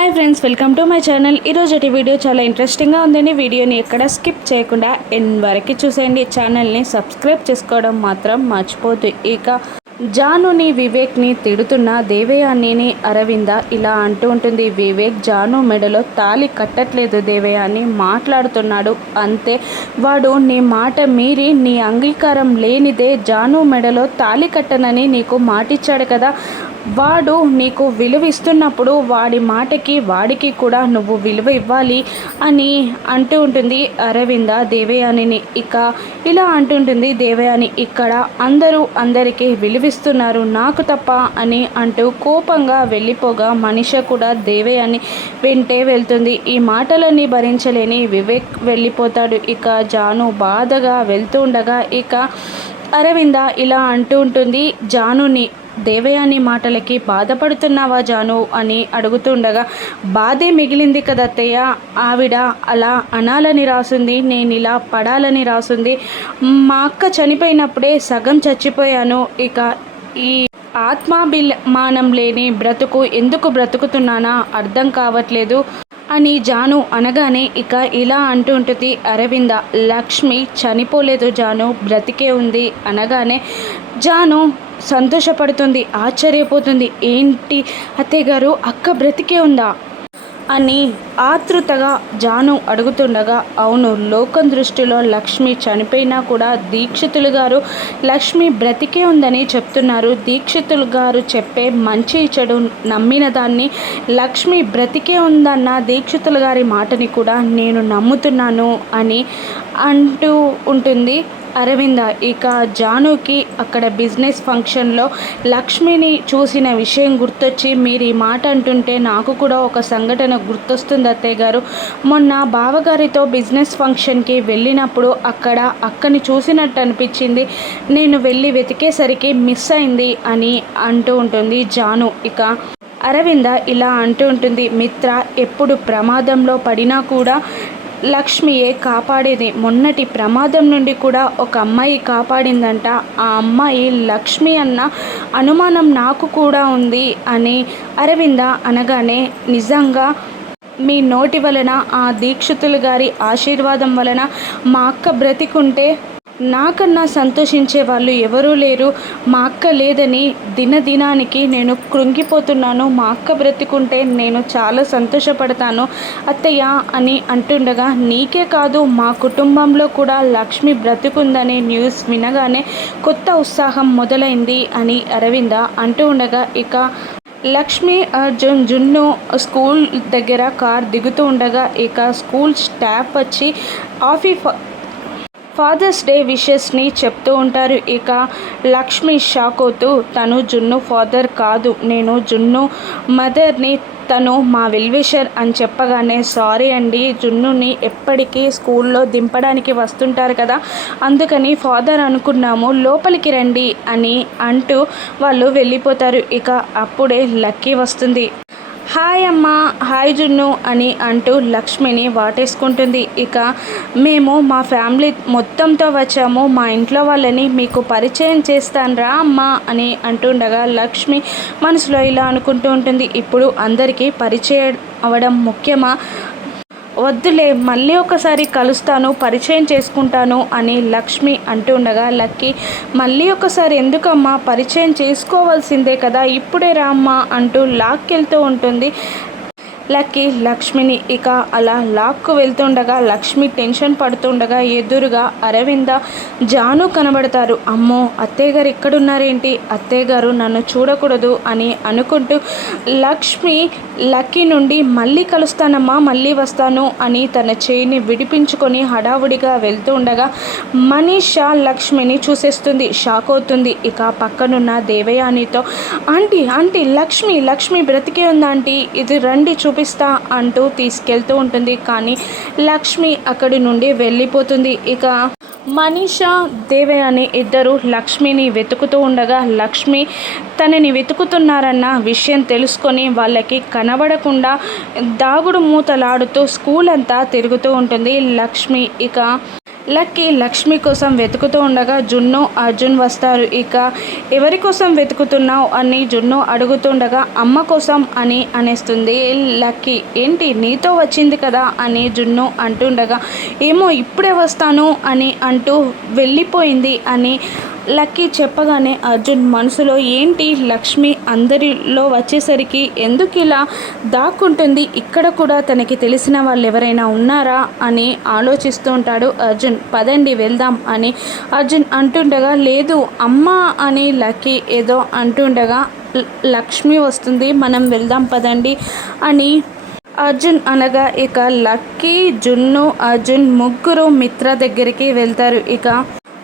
Hi friends welcome to my channel ఈరోజు video చాలా ఇంట్రెస్టింగ్గా ఉందండి. వీడియోని ఎక్కడ స్కిప్ చేయకుండా ఎన్ వరకు చూసేయండి. ఛానల్ని సబ్స్క్రైబ్ చేసుకోవడం మాత్రం మర్చిపోద్దు ఇక జానుని వివేక్ని తిడుతున్న దేవయానిని అరవింద ఇలా అంటూ ఉంటుంది. వివేక్ జాను మెడలో తాలి కట్టట్లేదు దేవయాని మాట్లాడుతున్నాడు. అంతే వాడు నీ మాట మీరి నీ అంగీకారం లేనిదే జాను మెడలో తాలి కట్టనని నీకు మాటిచ్చాడు కదా. వాడు నీకు విలువ ఇస్తున్నప్పుడు వాడి మాటకి వాడికి కూడా నువ్వు విలువ ఇవ్వాలి అని అంటూ ఉంటుంది అరవింద దేవయానిని. ఇక ఇలా అంటుంటుంది దేవయాని ఇక్కడ అందరూ అందరికీ విలువిస్తున్నారు నాకు తప్ప అని అంటూ కోపంగా వెళ్ళిపోగా మనిష కూడా దేవయాని వెంటే వెళ్తుంది. ఈ మాటలన్నీ భరించలేని వివేక్ వెళ్ళిపోతాడు. ఇక జాను బాధగా వెళ్తూ ఉండగా ఇక అరవింద ఇలా అంటూ ఉంటుంది జానుని దేవయాని మాటలకి బాధపడుతున్నావా జాను? అని అడుగుతుండగా బాధే మిగిలింది కదా అత్తయ్య. ఆవిడ అలా అనాలని రాసుంది నేను ఇలా పడాలని రాసుంది. మా అక్క చనిపోయినప్పుడే సగం చచ్చిపోయాను. ఇక ఈ ఆత్మాభిమానం లేని బ్రతుకు ఎందుకు బ్రతుకుతున్నానా? అర్థం కావట్లేదు అని జాను అనగానే ఇక ఇలా అంటుంటుంది అరవింద. లక్ష్మి చనిపోలేదు జాను బ్రతికే ఉంది అనగానే జాను సంతోషపడుతుంది ఆశ్చర్యపోతుంది. ఏంటి? అత్తయ్య గారు అక్క బ్రతికే ఉందా? అని ఆతృతగా జాను అడుగుతుండగా అవును లోకం దృష్టిలో లక్ష్మి చనిపోయినా కూడా దీక్షితులు గారు లక్ష్మి బ్రతికే ఉందని చెప్తున్నారు. దీక్షితులు గారు చెప్పే మంచి చెడు నమ్మిన దాన్ని లక్ష్మి బ్రతికే ఉందన్న దీక్షితులు గారి మాటని కూడా నేను నమ్ముతున్నాను అని అంటూ ఉంటుంది. అరవింద ఇక జానుకి అక్కడ బిజినెస్ ఫంక్షన్లో లక్ష్మిని చూసిన విషయం గుర్తొచ్చి మీరు ఈ మాట అంటుంటే నాకు కూడా ఒక సంఘటన గుర్తొస్తుంది అత్తయ్య గారు. మొన్న బావగారితో బిజినెస్ ఫంక్షన్కి వెళ్ళినప్పుడు అక్కడ అక్కని చూసినట్టు అనిపించింది. నేను వెళ్ళి వెతికేసరికి మిస్ అయింది అని అంటూ ఉంటుంది జాను. ఇక అరవింద ఇలా అంటూ ఉంటుంది మిత్ర ఎప్పుడు ప్రమాదంలో పడినా కూడా లక్ష్మియే కాపాడేది. మొన్నటి ప్రమాదం నుండి కూడా ఒక అమ్మాయి కాపాడిందంట. ఆ అమ్మాయి లక్ష్మి అన్న అనుమానం నాకు కూడా ఉంది అని అరవింద అనగానే నిజంగా మీ నోటి వలన ఆ దీక్షితులు గారి ఆశీర్వాదం వలన మా అక్క బ్రతికుంటే నాకన్నా సంతోషించే వాళ్ళు ఎవరూ లేరు. మా అక్క లేదని దినదినానికి నేను కృంగిపోతున్నాను. మా అక్క బ్రతికుంటే నేను చాలా సంతోషపడతాను. అత్తయ్య అని అంటుండగా నీకే కాదు మా కుటుంబంలో కూడా లక్ష్మి బ్రతుకుందనే న్యూస్ వినగానే కొత్త ఉత్సాహం మొదలైంది అని అరవింద అంటూ ఉండగా ఇక లక్ష్మి అర్జున్ జున్ను స్కూల్ దగ్గర కార్ దిగుతూ ఉండగా ఇక స్కూల్ స్టాఫ్ వచ్చి ఆఫీ ఫాదర్స్ డే విషెస్ని చెప్తూ ఉంటారు. ఇక లక్ష్మి షాక్ అవుతూ తను జున్ను ఫాదర్ కాదు నేను జున్ను మదర్ని తను మా వెల్విషర్ అని చెప్పగానే సారీ అండి జున్నుని ఎప్పటికీ స్కూల్లో దింపడానికి వస్తుంటారు కదా అందుకని ఫాదర్ అనుకున్నాము లోపలికి రండి అని అంటూ వాళ్ళు వెళ్ళిపోతారు. ఇక అప్పుడే లక్కీ వస్తుంది. హాయ్ అమ్మ హాయ్ జున్ను అని అంటూ లక్ష్మిని వాటేసుకుంటుంది. ఇక మేము మా ఫ్యామిలీ మొత్తంతో వచ్చాము. మా ఇంట్లో వాళ్ళని మీకు పరిచయం చేస్తాను రా అమ్మ అని అంటుండగా లక్ష్మి మనసులో ఇలా అనుకుంటూ ఉంటుంది. ఇప్పుడు అందరికీ పరిచయం అవడం ముఖ్యమా? వద్దులే మళ్ళీ ఒకసారి కలుస్తాను పరిచయం చేసుకుంటాను అని లక్ష్మి అంటుండగా లక్కీ మళ్ళీ ఒకసారి ఎందుకమ్మా పరిచయం చేసుకోవాల్సిందే కదా ఇప్పుడే రామ్మా అంటూ లాక్కెళ్తూ ఉంటుంది. లక్కీ లక్ష్మిని ఇక అలా లాక్కు వెళ్తుండగా లక్ష్మి టెన్షన్ పడుతుండగా ఎదురుగా అరవింద జాను కనబడతారు. అమ్మో అత్తయ్య గారు ఎక్కడున్నారేంటి? అత్తయ్య గారు నన్ను చూడకూడదు అని అనుకుంటూ లక్ష్మి లక్కీ నుండి మళ్ళీ కలుస్తానమ్మా మళ్ళీ వస్తాను అని తన చేయిని విడిపించుకొని హడావుడిగా వెళ్తూ ఉండగా మనీషా లక్ష్మిని చూసేస్తుంది షాక్ అవుతుంది. ఇక పక్కనున్న దేవయానితో ఆంటీ ఆంటీ లక్ష్మి లక్ష్మి బ్రతికే ఉందా ఆంటీ? ఇది రండి చూపిస్తా అంటూ తీసుకెళ్తూ ఉంటుంది. కానీ లక్ష్మి అక్కడి నుండి వెళ్ళిపోతుంది. ఇక మనీషా దేవే అనే ఇద్దరు లక్ష్మిని వెతుకుతూ ఉండగా లక్ష్మి తనని వెతుకుతున్నారన్న విషయం తెలుసుకొని వాళ్ళకి కనబడకుండా దాగుడు మూతలాడుతూ స్కూల్ అంతా తిరుగుతూ ఉంటుంది. లక్ష్మి ఇక లక్కీ లక్ష్మి కోసం వెతుకుతూ ఉండగా జున్ను అర్జున్ వస్తారు. ఇక ఎవరి కోసం వెతుకుతున్నావు అని జున్ను అడుగుతుండగా అమ్మ కోసం అని అనేస్తుంది లక్కీ. ఏంటి నీతో వచ్చింది కదా అని జున్ను అంటుండగా ఏమో ఇప్పుడే వస్తాను అని అంటూ వెళ్ళిపోయింది అని లక్కీ చెప్పగానే అర్జున్ మనసులో ఏంటి లక్ష్మి అందరిలో వచ్చేసరికి ఎందుకు ఇలా దాక్కుంటుంది? ఇక్కడ కూడా తనకి తెలిసిన వాళ్ళు ఎవరైనా ఉన్నారా? అని ఆలోచిస్తూ ఉంటాడు అర్జున్. పదండి వెళ్దాం అని అర్జున్ అంటుండగా లేదు అమ్మ అని లక్కీ ఏదో అంటుండగా లక్ష్మి వస్తుంది మనం వెళ్దాం పదండి అని అర్జున్ అనగా ఇక లక్కీ జున్ను అర్జున్ ముగ్గురు మిత్ర దగ్గరికి వెళ్తారు. ఇక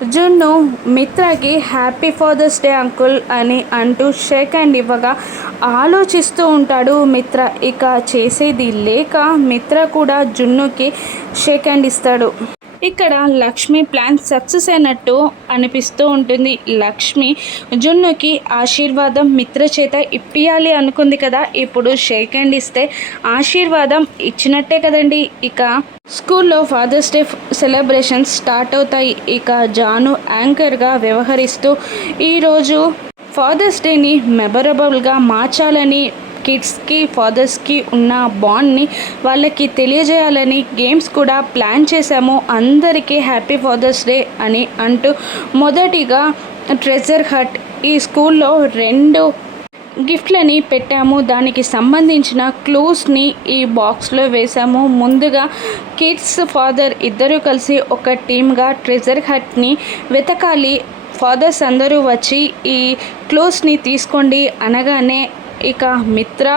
జున్ను మిత్రకి హ్యాపీ ఫాదర్స్ డే అంకుల్ అని అంటూ షేక్ హ్యాండ్ ఇవ్వగా ఆలోచిస్తూ ఉంటాడు మిత్ర. ఇక చేసేది లేక మిత్ర కూడా జున్నుకి షేక్ హ్యాండ్ ఇస్తాడు. ఇక్కడ లక్ష్మి ప్లాన్ సక్సెస్ అయినట్టు అనిపిస్తూ ఉంటుంది. లక్ష్మి జున్నుకి ఆశీర్వాదం మిత్ర చేత ఇప్పియాలి అనుకుంది కదా. ఇప్పుడు షేక్ హ్యాండ్ ఇస్తే ఆశీర్వాదం ఇచ్చినట్టే కదండి. ఇక స్కూల్లో ఫాదర్స్ డే సెలబ్రేషన్స్ స్టార్ట్ అవుతాయి. ఇక జాను యాంకర్గా వ్యవహరిస్తూ ఈరోజు ఫాదర్స్ డేని మెమరబుల్గా మార్చాలని కిడ్స్కి ఫాదర్స్కి ఉన్న బాండ్ని వాళ్ళకి తెలియజేయాలని గేమ్స్ కూడా ప్లాన్ చేశాము. అందరికీ హ్యాపీ ఫాదర్స్ డే అని అంటూ మొదటిగా ట్రెజర్ హట్ ఈ స్కూల్లో రెండు గిఫ్ట్లని పెట్టాము. దానికి సంబంధించిన క్లూస్ని ఈ బాక్స్లో వేసాము ముందుగా కిడ్స్ ఫాదర్ ఇద్దరూ కలిసి ఒక టీమ్గా ట్రెజర్ హట్ని వెతకాలి. ఫాదర్స్ అందరూ వచ్చి ఈ క్లూస్ని తీసుకోండి అనగానే ఇక మిత్ర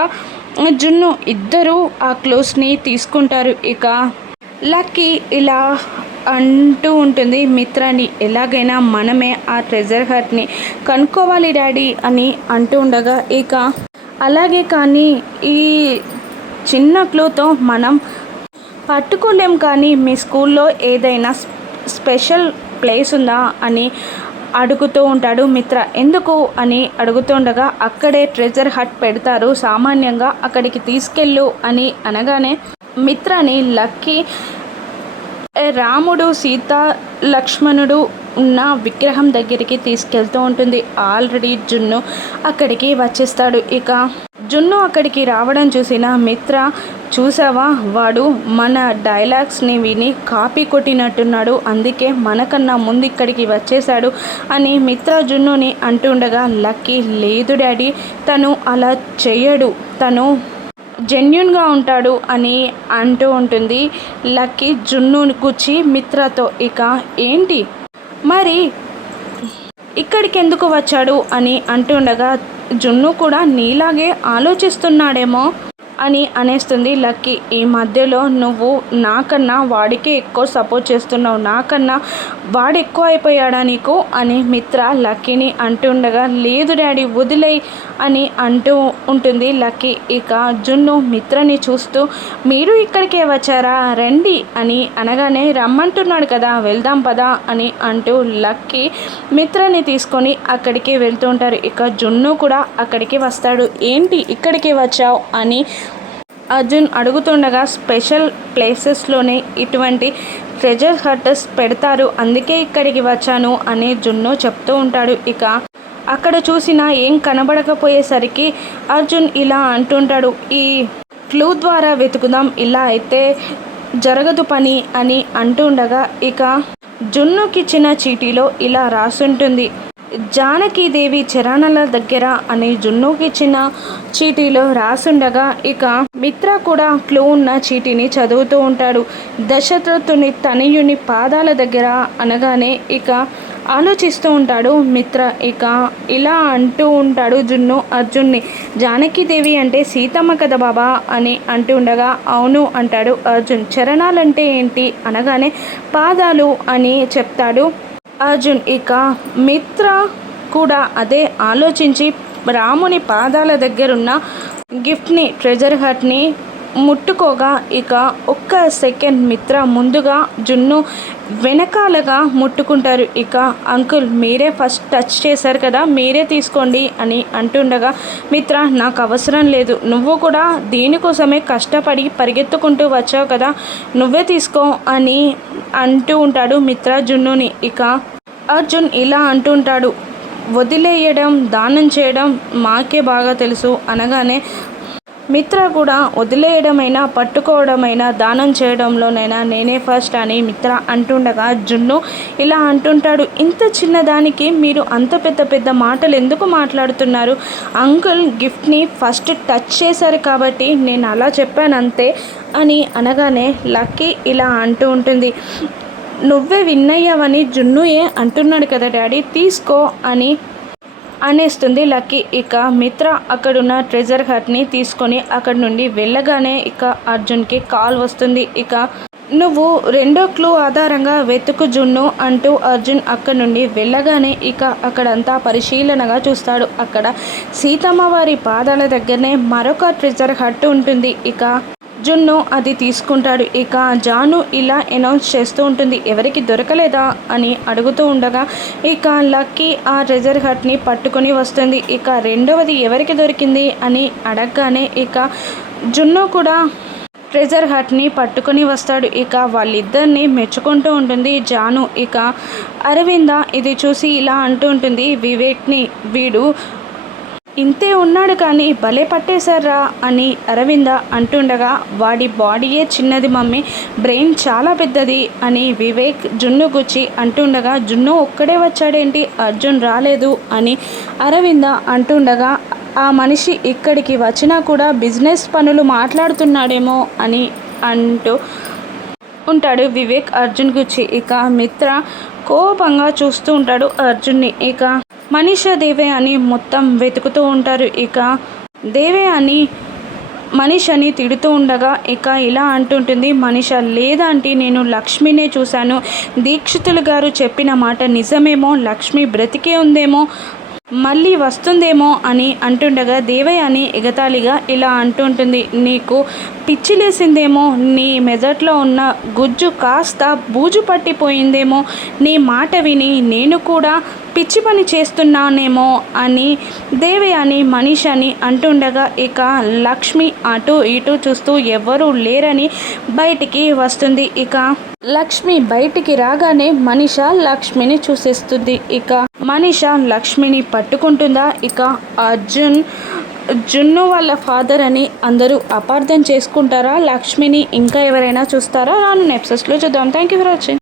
జున్ను ఇద్దరు ఆ క్లోత్స్ని తీసుకుంటారు. ఇక లక్కీ ఇలా అంటూ ఉంటుంది మిత్రాన్ని ఎలాగైనా మనమే ఆ ట్రెజర్ హర్ట్ని కనుక్కోవాలి డాడీ అని అంటూ ఉండగా ఇక అలాగే కానీ ఈ చిన్న క్లూతో మనం పట్టుకోలేం కానీ మీ స్కూల్లో ఏదైనా స్పెషల్ ప్లేస్ ఉందా అని అడుగుతూ ఉంటాడు మిత్ర ఎందుకు? అని అడుగుతుండగా అక్కడే ట్రెజర్ హట్ పెడతారు సామాన్యంగా అక్కడికి తీసుకెళ్ళు అని అనగానే మిత్రని లక్కీ రాముడు సీత లక్ష్మణుడు ఉన్న విగ్రహం దగ్గరికి తీసుకెళ్తూ ఉంటుంది. ఆల్రెడీ జున్ను అక్కడికి వచ్చేస్తాడు ఇక జున్ను అక్కడికి రావడం చూసిన మిత్ర చూసావా? వాడు మన డైలాగ్స్ని విని కాపీ కొట్టినట్టున్నాడు. అందుకే మనకన్నా ముందు ఇక్కడికి వచ్చేశాడు అని మిత్ర జున్నుని అంటుండగా లక్కీ లేదు డాడీ. తను అలా చెయ్యడు. తను జెన్యున్గా ఉంటాడు అని అంటూ ఉంటుంది లక్కీ జున్ను కూర్చి మిత్రతో. ఇక ఏంటి? మరి ఇక్కడికి ఎందుకు వచ్చాడు? అని అంటుండగా జున్ను కూడా నీలాగే ఆలోచిస్తున్నాడేమో. అని అనేస్తుంది లక్కీ. ఈ మధ్యలో నువ్వు నాకన్నా వాడికే ఎక్కువ సపోర్ట్ చేస్తున్నావు. నాకన్నా వాడు ఎక్కువ అయిపోయాడా నీకు? అని మిత్ర లక్కీని అంటుండగా లేదు డాడీ వదిలే అని అంటూ ఉంటుంది లక్కీ. ఇక జున్ను మిత్రని చూస్తూ మీరు ఇక్కడికే వచ్చారా? రండి అని అనగానే రమ్మంటున్నాడు కదా వెళ్దాం పదా అని అంటూ లక్కీ మిత్రని తీసుకొని అక్కడికి వెళ్తూ ఉంటారు. ఇక జున్ను కూడా అక్కడికి వస్తాడు. ఏంటి ఇక్కడికి వచ్చావు? అని అర్జున్ అడుగుతుండగా స్పెషల్ ప్లేసెస్లోనే ఇటువంటి ట్రెజర్ హర్టర్స్ పెడతారు. అందుకే ఇక్కడికి వచ్చాను అని జున్ను చెప్తూ ఉంటాడు. ఇక అక్కడ చూసినా ఏం కనబడకపోయేసరికి అర్జున్ ఇలా అంటుంటాడు. ఈ క్లూ ద్వారా వెతుకుదాం ఇలా అయితే జరగదు పని అని అంటుండగా ఇక జున్నుకిచ్చిన చీటీలో ఇలా రాసుంటుంది. జానకీదేవి చరణాల దగ్గర అని జున్నుకిచ్చిన చీటీలో రాసుండగా ఇక మిత్ర కూడా క్లూ ఉన్న చీటీని చదువుతూ ఉంటాడు. దశరథుని తనయుని పాదాల దగ్గర అనగానే ఇక ఆలోచిస్తూ ఉంటాడు మిత్ర. ఇక ఇలా అంటూ ఉంటాడు జున్ను అర్జున్ని. జానకీదేవి అంటే సీతమ్మ కదా బాబా అని అంటూ ఉండగా అవును అంటాడు అర్జున్. చరణాలంటే ఏంటి? అనగానే పాదాలు అని చెప్తాడు. అర్జున్ ఇక మిత్ర కూడా అదే ఆలోచించి రాముని పాదాల దగ్గరున్న గిఫ్ట్ని ట్రెజర్ హట్ని ముట్టుకోగా ఇక ఒక్క సెకండ్ మిత్ర ముందుగా జున్ను వెనకాలగా ముట్టుకుంటారు. ఇక అంకుల్ మీరే ఫస్ట్ టచ్ చేశారు కదా మీరే తీసుకోండి అని అంటుండగా మిత్ర నాకు అవసరం లేదు. నువ్వు కూడా దీనికోసమే కష్టపడి పరిగెత్తుకుంటూ వచ్చావు కదా నువ్వే తీసుకో అని అంటూ ఉంటాడు మిత్ర జున్నుని. ఇక అర్జున్ ఇలా అంటూ ఉంటాడు వదిలేయడం దానం చేయడం మాకే బాగా తెలుసు అనగానే మిత్ర కూడా వదిలేయడమైనా పట్టుకోవడమైనా దానం చేయడంలోనైనా నేనే ఫస్ట్ అని మిత్ర అంటుండగా జున్ను ఇలా అంటుంటాడు. ఇంత చిన్నదానికి మీరు అంత పెద్ద పెద్ద మాటలు ఎందుకు మాట్లాడుతున్నారు? అంకుల్ గిఫ్ట్ని ఫస్ట్ టచ్ చేశారు కాబట్టి నేను అలా చెప్పాను అంతే అని అనగానే లక్కీ ఇలా అంటూ ఉంటుంది. నువ్వే విన్నయ్యావని జున్నుయే అంటున్నాడు కదా డాడీ తీసుకో అని అనేస్తుంది. లక్కీ ఇక మిత్ర అక్కడున్న ట్రెజర్ హట్ని తీసుకొని అక్కడి నుండి వెళ్ళగానే ఇక అర్జున్కి కాల్ వస్తుంది. ఇక నువ్వు రెండో క్లూ ఆధారంగా వెతుకు జున్ను అంటూ అర్జున్ అక్కడి నుండి వెళ్ళగానే ఇక అక్కడంతా పరిశీలనగా చూస్తాడు. అక్కడ సీతమ్మ వారి పాదాల దగ్గరనే మరొక ట్రెజర్ హట్ ఉంటుంది. ఇక జున్ను అది తీసుకుంటాడు. ఇక జాను ఇలా అనౌన్స్ చేస్తూ ఉంటుంది ఎవరికి దొరకలేదా? అని అడుగుతూ ఉండగా ఇక లక్కీ ఆ ట్రెజర్ హట్ని పట్టుకొని వస్తుంది. ఇక రెండవది ఎవరికి దొరికింది? అని అడగగానే ఇక జున్ను కూడా ట్రెజర్ హట్ని పట్టుకొని వస్తాడు. ఇక వాళ్ళిద్దరిని మెచ్చుకుంటూ ఉంటుంది జాను. ఇక అరవింద ఇది చూసి ఇలా అంటూ ఉంటుంది వివేక్ని వీడు ఇంతే ఉన్నాడు కానీ భలే పట్టేశారా అని అరవింద అంటుండగా వాడి బాడీయే చిన్నది మమ్మీ బ్రెయిన్ చాలా పెద్దది అని వివేక్ జున్ను గుచ్చి అంటుండగా జున్ను ఒక్కడే వచ్చాడేంటి? అర్జున్ రాలేదు అని అరవింద అంటుండగా ఆ మనిషి ఇక్కడికి వచ్చినా కూడా బిజినెస్ పనులు మాట్లాడుతున్నాడేమో అని అంటూ ఉంటాడు వివేక్ అర్జున్ గుచ్చి. ఇక మిత్ర కోపంగా చూస్తూ ఉంటాడు అర్జున్ని. ఇక మనీషా దేవే అని మొత్తం వెతుకుతూ ఉంటారు. ఇక దేవే అని మనీష్ అని తిడుతూ ఉండగా ఇక ఇలా అంటుంటుంది మనీష లేదంటే నేను లక్ష్మినే చూశాను. దీక్షితులు గారు చెప్పిన మాట నిజమేమో లక్ష్మి బ్రతికే ఉందేమో మళ్ళీ వస్తుందేమో అని అంటుండగా దేవయాని అని ఎగతాళిగా ఇలా అంటుంటుంది. నీకు పిచ్చిలేసిందేమో? నీ మెదట్లో ఉన్న గుజ్జు కాస్త బూజు పట్టిపోయిందేమో నీ మాట విని నేను కూడా పిచ్చి పని చేస్తున్నానేమో అని దేవి అని మనీష్ అని అంటుండగా ఇక లక్ష్మి అటు ఇటు చూస్తూ ఎవరూ లేరని బయటికి వస్తుంది. ఇక లక్ష్మి బయటికి రాగానే మనిష లక్ష్మిని చూసేస్తుంది. ఇక మనిష లక్ష్మిని పట్టుకుంటుందా? ఇక అర్జున్ జున్ను వాళ్ళ ఫాదర్ అని అందరూ అపార్థం చేసుకుంటారా? లక్ష్మిని ఇంకా ఎవరైనా చూస్తారా? రాను నెప్సెస్లో చూద్దాం. Thank you for watching.